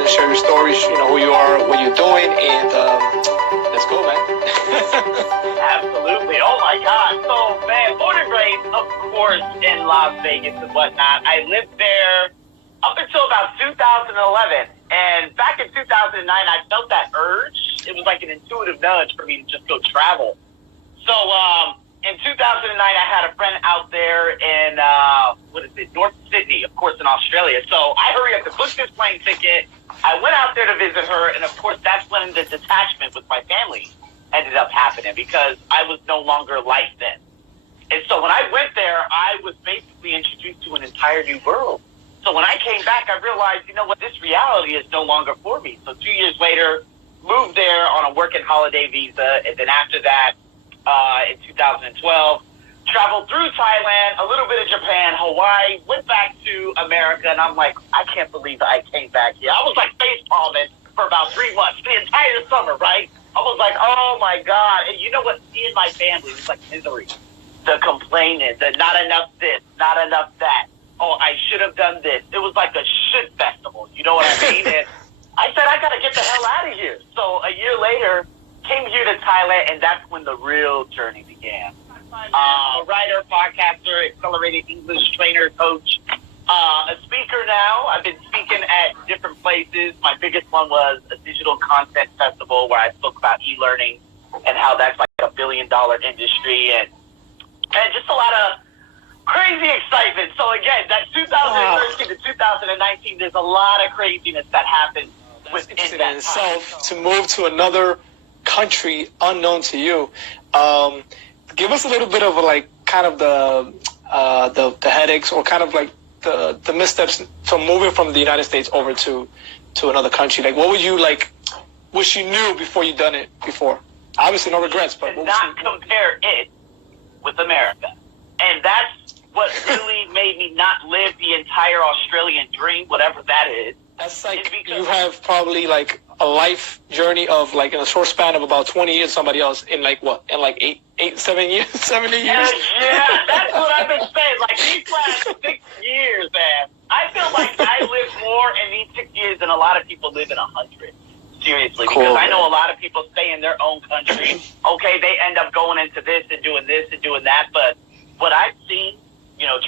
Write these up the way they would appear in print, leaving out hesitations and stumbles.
and share your stories, who you are, what you're doing, and let's go, man. Absolutely. Oh, my God. So, man, born and raised, of course, in Las Vegas and whatnot. I lived there up until about 2011. And back in 2009, I felt that urge. It was like an intuitive nudge for me to just go travel. So, in 2009, I had a friend out there in, North Sydney, of course, in Australia. So I hurry up to book this plane ticket. I went out there to visit her, and of course, that's when the detachment with my family ended up happening because I was no longer life then. And so when I went there, I was basically introduced to an entire new world. So when I came back, I realized, you know what, this reality is no longer for me. So 2 years later, moved there on a working holiday visa, and then after that, in 2012, traveled through Thailand, a little bit of Japan, Hawaii, went back to America, and I'm like, I can't believe I came back here. I was like face palming for about 3 months, the entire summer, right? I was like, oh my God. And you know what? Seeing my family was like misery. The complaining, the not enough this, not enough that. Oh, I should have done this. It was like a shit festival. You know what I mean? And I said, I got to get the hell out of here. So a year later, came here to Thailand, and that's when the real journey began. Writer, podcaster, accelerated English trainer, coach, a speaker now. I've been speaking at different places. My biggest one was a digital content festival where I spoke about e-learning and how that's like $1 billion industry and just a lot of crazy excitement. So again, that 2013 to 2019, there's a lot of craziness that happened within that time. So to move to another country unknown to you, give us a little bit of the headaches or kind of like the missteps from moving from the United States over to another country. Like, what would you wish you knew before you done it before? Obviously, no regrets, but to not compare it with America, and that's what really made me not live the entire Australian dream, whatever that is. That's like you have probably like a life journey of like in a short span of about 20 years. Somebody else in like what? In like 7 years, 70 years. Yeah, that's what I've been saying. Like these last 6 years, man. I feel like I live more in these 6 years than a lot of people live in 100. Seriously, cool. Because I know a lot of people stay in their own country. Okay, they end up going into this and doing that. But what I've seen,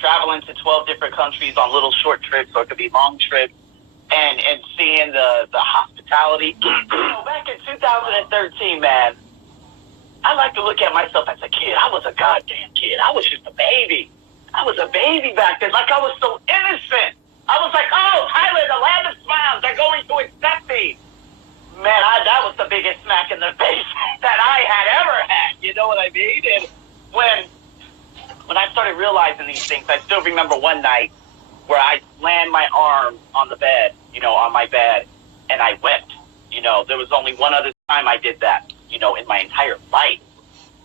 traveling to 12 different countries on little short trips, or it could be long trips. And seeing the hospitality. Back in 2013, man, I like to look at myself as a kid. I was a goddamn kid. I was just a baby. I was a baby back then. Like, I was so innocent. I was like, oh, Thailand, the land of smiles. They're going to accept me. Man, that was the biggest smack in the face that I had ever had. You know what I mean? And when I started realizing these things, I still remember one night where I land my arm on the bed, on my bed, and I wept. There was only one other time I did that, in my entire life.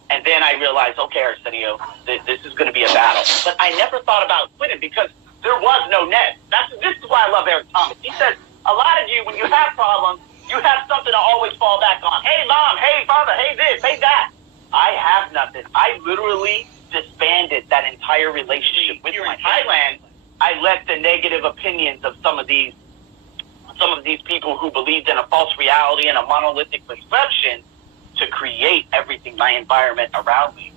And then I realized, okay, Aresenio, this is going to be a battle. But I never thought about quitting because there was no net. This is why I love Eric Thomas. He says, a lot of you, when you have problems, you have something to always fall back on. Hey, mom, hey, father, hey, this, hey, that. I have nothing. I literally disbanded that entire relationship with my Thailand. I let the negative opinions of some of these people who believed in a false reality and a monolithic perception to create everything, my environment around me.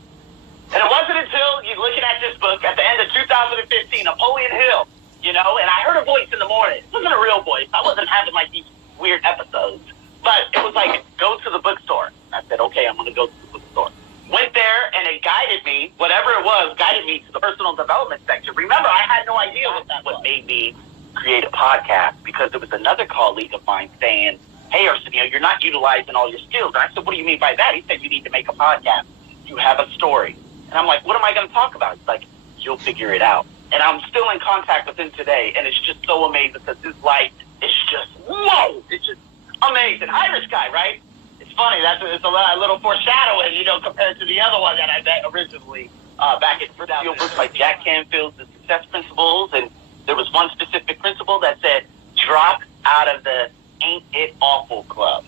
And it wasn't until you're looking at this book at the end of 2015, Napoleon Hill, and I heard a voice in the morning. It wasn't a real voice. I wasn't having like these weird episodes, but it was like, go to the bookstore. I said, okay, I'm going to go to the bookstore. Went there, and it guided me, whatever it was, guided me to the personal development section. Remember, I had no idea what made me create a podcast, because there was another colleague of mine saying, hey, Aresenio, you're not utilizing all your skills. And I said, what do you mean by that? He said, you need to make a podcast. You have a story. And I'm like, what am I going to talk about? He's like, you'll figure it out. And I'm still in contact with him today, and it's just so amazing because his life is just, whoa, it's just amazing. Irish guy, right? It's funny, it's a little foreshadowing, compared to the other one that I met originally back in 2000. Books like Jack Canfield's The Success Principles, and there was one specific principle that said, drop out of the ain't it awful club.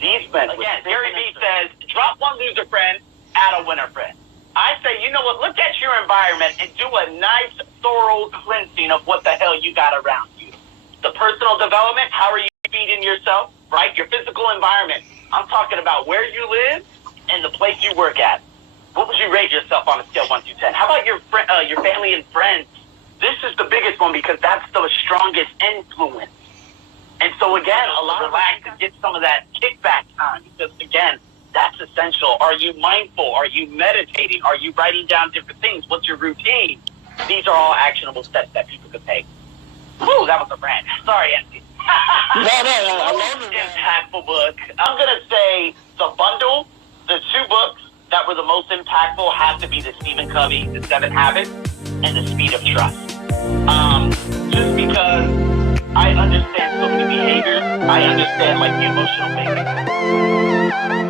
These men, again, Gary Vee says, drop one loser friend, add a winner friend. I say, you know what, look at your environment and do a nice, thorough cleansing of what the hell you got around you. The personal development, how are you rating yourself, right? Your physical environment. I'm talking about where you live and the place you work at. What would you rate yourself on a scale 1 through 10? How about your family and friends? This is the biggest one because that's the strongest influence. And so again, a lot of relax and get some of that kickback time because again, that's essential. Are you mindful? Are you meditating? Are you writing down different things? What's your routine? These are all actionable steps that people could take. Whew, that was a rant. Sorry, Anthony. No, I love it. Impactful book. I'm gonna say the bundle, the 2 books that were the most impactful have to be the Stephen Covey, The 7 Habits, and The Speed of Trust. Just because I understand so many behaviors, I understand like the emotional basics.